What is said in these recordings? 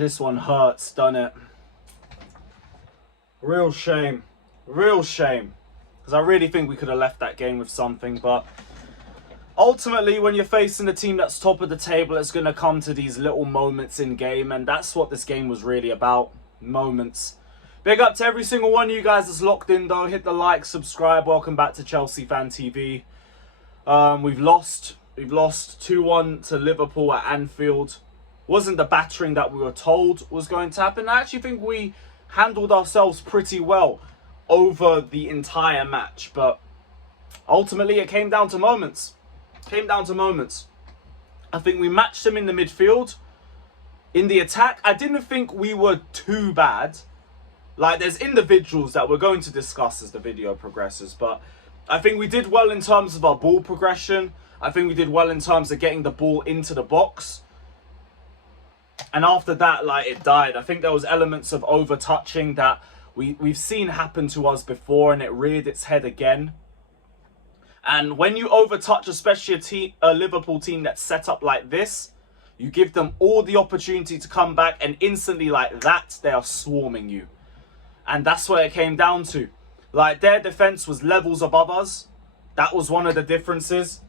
This one hurts, doesn't it? Real shame. Real shame. Because I really think we could have left that game with something. But ultimately, when you're facing a team that's top of the table, it's going to come to these little moments in game. And that's what this game was really about. Moments. Big up to every single one of you guys that's locked in, though. Hit the like, subscribe. Welcome back to Chelsea Fan TV. We've lost 2-1 to Liverpool at Anfield. Wasn't the battering that we were told was going to happen. I actually think we handled ourselves pretty well over the entire match. But ultimately, it came down to moments. I think we matched them in the midfield. In the attack, I didn't think we were too bad. Like, there's individuals that we're going to discuss as the video progresses. But I think we did well in terms of our ball progression. I think we did well in terms of getting the ball into the box. And after that, like, it died. I think there was elements of over-touching that we've seen happen to us before, and it reared its head again. And when you over-touch, especially a Liverpool team that's set up like this, you give them all the opportunity to come back, and instantly like that, they are swarming you. And that's what it came down to. Like, their defense was levels above us. That was one of the differences.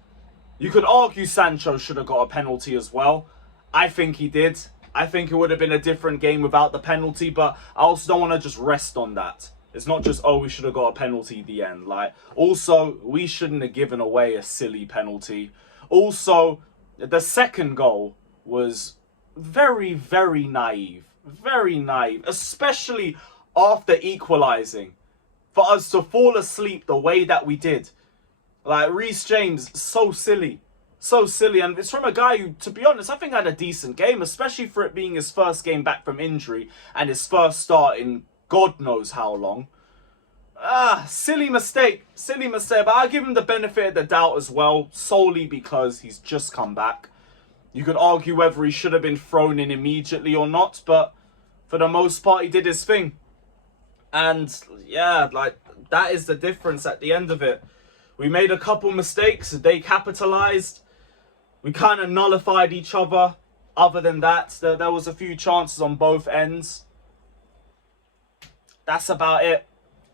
You could argue Sancho should have got a penalty as well. I think he did. I think it would have been a different game without the penalty, but I also don't want to just rest on that. It's not just, oh, we should have got a penalty at the end. Like, also, we shouldn't have given away a silly penalty. Also, the second goal was very, very naive. Very naive, especially after equalising. For us to fall asleep the way that we did. Like, Reece James, so silly. So silly. And it's from a guy who, to be honest, I think had a decent game. Especially for it being his first game back from injury. And his first start in God knows how long. Silly mistake. Silly mistake. But I'll give him the benefit of the doubt as well. Solely because he's just come back. You could argue whether he should have been thrown in immediately or not. But for the most part, he did his thing. And yeah, like, that is the difference at the end of it. We made a couple mistakes. They capitalised. We kind of nullified each other. Other than that, there was a few chances on both ends. That's about it.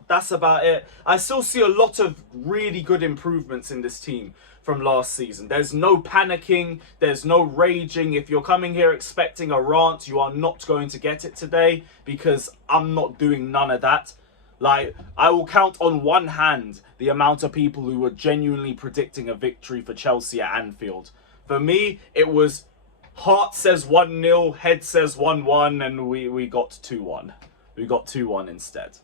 That's about it. I still see a lot of really good improvements in this team from last season. There's no panicking. There's no raging. If you're coming here expecting a rant, you are not going to get it today, because I'm not doing none of that. Like, I will count on one hand the amount of people who were genuinely predicting a victory for Chelsea at Anfield. For me, it was heart says 1-0, head says 1-1, and we got 2-1. We got 2-1 instead.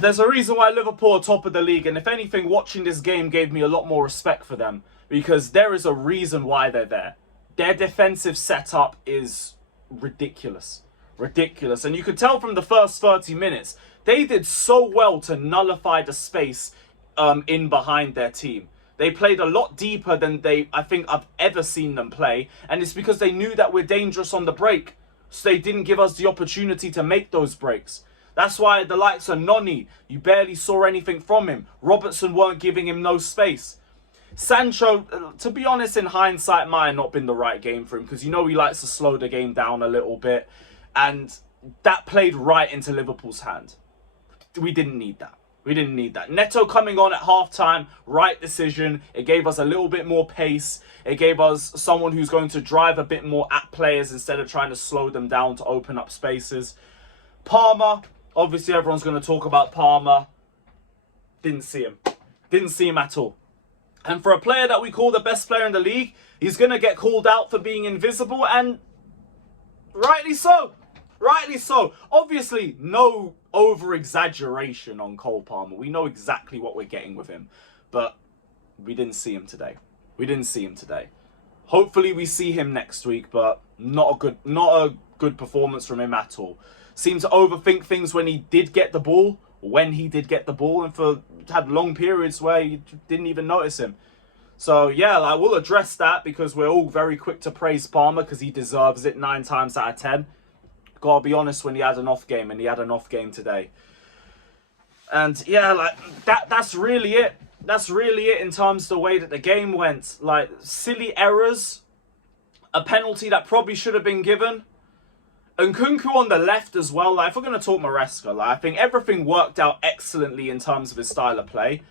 There's a reason why Liverpool are top of the league, and if anything, watching this game gave me a lot more respect for them, because there is a reason why they're there. Their defensive setup is ridiculous. Ridiculous. And you could tell from the first 30 minutes, they did so well to nullify the space in behind their team. They played a lot deeper than I think I've ever seen them play. And it's because they knew that we're dangerous on the break. So they didn't give us the opportunity to make those breaks. That's why the likes of Noni, you barely saw anything from him. Robertson weren't giving him no space. Sancho, to be honest, in hindsight, might have not been the right game for him, because you know he likes to slow the game down a little bit. And that played right into Liverpool's hand. We didn't need that. We didn't need that. Neto coming on at halftime, right decision. It gave us a little bit more pace. It gave us someone who's going to drive a bit more at players instead of trying to slow them down to open up spaces. Palmer, obviously everyone's going to talk about Palmer. Didn't see him. Didn't see him at all. And for a player that we call the best player in the league, he's going to get called out for being invisible, and rightly so. Rightly so. Obviously, no over-exaggeration on Cole Palmer. We know exactly what we're getting with him. But we didn't see him today. We didn't see him today. Hopefully we see him next week, but not a good performance from him at all. Seemed to overthink things when he did get the ball. And had long periods where you didn't even notice him. So yeah, I will address that, because we're all very quick to praise Palmer because he deserves it 9 times out of 10. Gotta be honest, when he had an off game, and he had an off game today. And yeah, like that's really it. That's really it in terms of the way that the game went. Like, silly errors. A penalty that probably should have been given. And Nkunku on the left as well. Like, if we're going to talk Maresca, like, I think everything worked out excellently in terms of his style of play.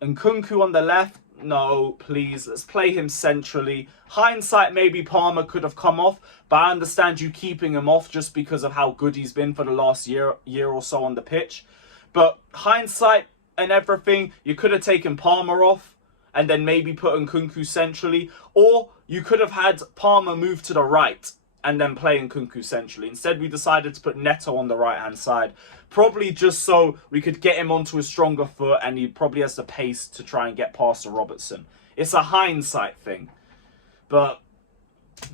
And Nkunku on the left, no, please, let's play him centrally. Hindsight, maybe Palmer could have come off, but I understand you keeping him off just because of how good he's been for the last year or so on the pitch. But hindsight and everything, you could have taken Palmer off and then maybe put Nkunku centrally. Or you could have had Palmer move to the right and then play Nkunku centrally. Instead, we decided to put Neto on the right-hand side. Probably just so we could get him onto a stronger foot and he probably has the pace to try and get past the Robertson. It's a hindsight thing. But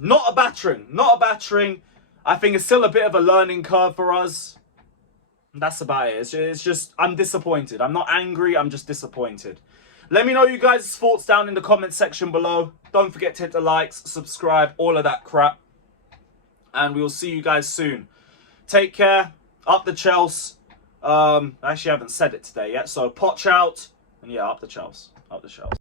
not a battering. Not a battering. I think it's still a bit of a learning curve for us. That's about it. It's just, I'm disappointed. I'm not angry, I'm just disappointed. Let me know you guys' thoughts down in the comment section below. Don't forget to hit the likes, subscribe, all of that crap. And we will see you guys soon. Take care. Up the Chelsea. I actually haven't said it today yet. So, potch out. And yeah, up the Chelsea. Up the Chelsea.